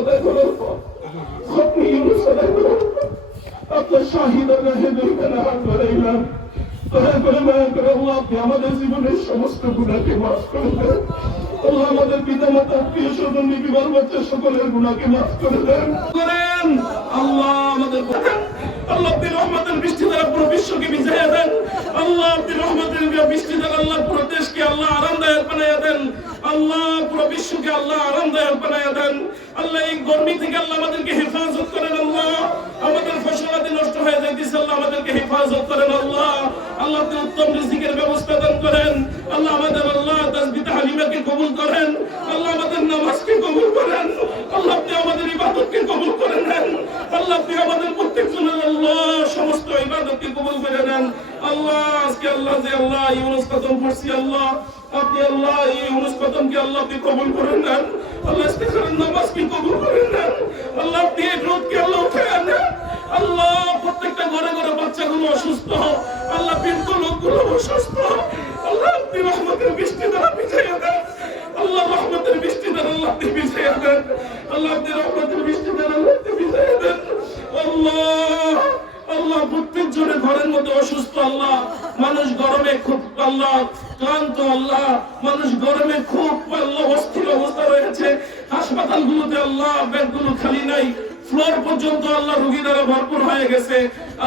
আদায় করার পর আপনি ইউনুস আদায় করার পর আপনার শাহিদার রাহে দুইখানে হাত বাড়াইলাম। দয়া করে মায়া করে আল্লাহ আপনি আমাদের জীবনের সমস্ত গুণাকে মাফ করে দেন। আল্লাহ আমাদের পিতা মাতা আত্মীয় স্বজন বিবাহ বাচ্চা সকলের গুণাকে মাফ করে দেন করেন। আল্লাহ আমাদের আল্লাহ আপনি রহমতের বৃষ্টি দ্বারা পুরো বিশ্বকে ভিজাইয়া দেন। আল্লাহ আপনি রহমতের বৃষ্টি দ্বারা আল্লাহ পুরো দেশকে আল্লাহ আরামদায়ক বানাইয়া দেন। আল্লাহ পুরো বিশ্বকে আল্লাহ আরামদায়ক বানাইয়া দেন। আল্লাহ এই গরমি থেকে আল্লাহ আমাদেরকে হেফাজত করেন। আল্লাহ আমাদের ফসলাদি নষ্ট হয়ে যাইতেছে, আল্লাহ আমাদেরকে হেফাজত করেন। আল্লাহ আল্লাহ আপনি উত্তম রিজিকের ব্যবস্থা দান করেন। আল্লাহ আমাদের আল্লাহ তাসবিহ তাহলিমাকে কবুল করেন। আল্লাহ আমাদের নামাজকে কবুল করেন। আল্লাহ আপনি আমাদের ইবাদতকে কবুল করে নেন। আল্লাহ আপনি আমাদের প্রত্যেকজনের আল্লাহ সমস্ত ইবাদতকে কবুল করে নেন। আল্লাহ আজকে আল্লাহ যে আল্লাহ ইউনুস খতম করছি, আল্লাহ আপনি আল্লাহ ইউনুস খতমকে আল্লাহ আপনি কবুল করে নেন। আল্লাহ ইস্তিখারের নামাজকে কবুল করে নেন। আল্লাহ আপনি এই রোদকে আল্লাহ উঠে নেন। আল্লাহ প্রত্যেকটা ঘরে ঘরে বাচ্চাগুলো অসুস্থ, আল্লাহ বৃদ্ধ লোকগুলো অসুস্থ, আল্লাহ আপনি রহমতের বৃষ্টি দ্বারা ভিজাইয়া দেন। আল্লাহ রহমতের বৃষ্টি দ্বারা আল্লাহ আপনি ভিজাইয়া দেন। আল্লাহ আপনি রহমতের বৃষ্টি দ্বারা আল্লাহ আপনি ভিজাইয়া দেন। আল্লাহ আল্লাহ প্রত্যেক জনের ঘরের মধ্যে অসুস্থ, আল্লাহ মানুষ গরমে খুব আল্লাহ ক্লান্ত, আল্লাহ মানুষ গরমে খুব আল্লাহ অস্থির অবস্থা রয়েছে। হাসপাতালগুলোতে আল্লাহ বেডগুলো খালি নাই, ফ্লোর পর্যন্ত আল্লাহ রোগী দ্বারা ভরপুর হয়ে গেছে।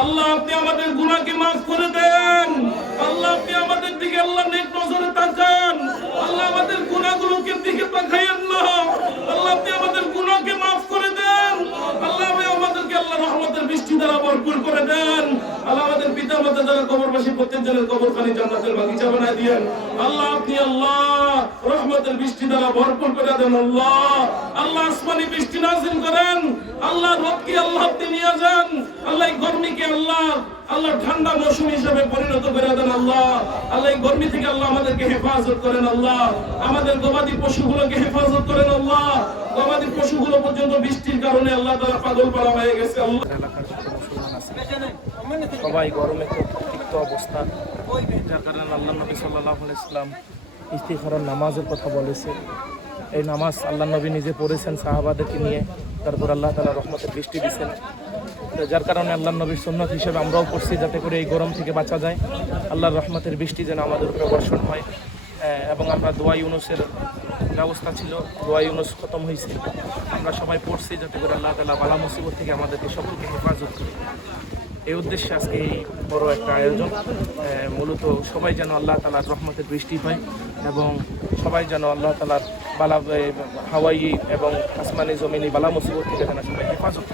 আল্লাহ আপনি আমাদের গুনাহকে মাফ করে দেন। আল্লাহ আপনি আমাদের দিকে আল্লাহ নেক নজরে তাকান। আল্লাহ আমাদের গুনাহগুলোকে দিকে তাকাইয়েন না। আল্লাহ আপনি আমাদের গুনাহকে মাফ করে দেন। আল্লাহ আমাদেরকে আল্লাহ রহমতের বৃষ্টি দ্বারা ভরপুর করে দেন। আল্লাহ আমাদের পিতা মাতা যারা কবরবাসী প্রত্যেকজনের কবরখানি জান্নাতের বাগিচা বানায় দিয়েন। আল্লাহ আপনি আল্লাহ রহমতের বৃষ্টি দ্বারা ভরপুর করে দেন। আল্লাহ আল্লাহ আসমানি বৃষ্টি নাযিল করেন। আল্লাহ রোদকে আল্লাহ আপনি নিয়ে যান। আল্লাহ এই গরমিকে আল্লাহ আল্লাহ ঠান্ডা মৌসুম হিসেবে পরিণত করে দেন। আল্লাহ আল্লাহ এই গরমি থেকে আল্লাহ আমাদেরকে হেফাজত করেন। আল্লাহ আমাদের গবাদি পশুগুলোকে হেফাজত করেন। আল্লাহ গবাদি পশুগুলো পর্যন্ত বৃষ্টির কারণে আল্লাহ তাআলা পাগল পারা হয়ে গেছে। আল্লাহ সবাই গরমে খুব তিক্ত অবস্থা, যার কারণে আল্লাহ নবী সাল্লাল্লাহু আলাইহি ওয়াসাল্লাম ইস্তিখারার নামাজের কথা বলেছে। এই নামাজ আল্লাহ নবী নিজে পড়েছেন সাহাবাদেরকে নিয়ে, তারপর আল্লাহ তাআলা রহমতের বৃষ্টি দিয়েছেন। যার কারণে আল্লাহ নবীর সুন্নাত হিসেবে আমরাও পড়ছি, যাতে করে এই গরম থেকে বাঁচা যায়। আল্লাহর রহমতের বৃষ্টি যেন আমাদের উপরে বর্ষণ হয়। এবং আমরা দোয়া ইউনুসের ব্যবস্থা ছিল, দোয়া ইউনুস খতম হয়েছে, আমরা সবাই পড়ছি যাতে করে আল্লাহ তাআলা বালা মুসিবত থেকে আমাদেরকে সকলকে হেফাজত করে। এই উদ্দেশ্যে আজকে এই বড় একটা আয়োজন। মূলত সবাই যেন আল্লাহ তাআলার রহমতের বৃষ্টি পায় এবং সবাই যেন আল্লাহ তাআলার বালা হাওয়াই এবং আসমানি জমিনি বালা মুসিবত থেকে যেন সবাই হেফাজত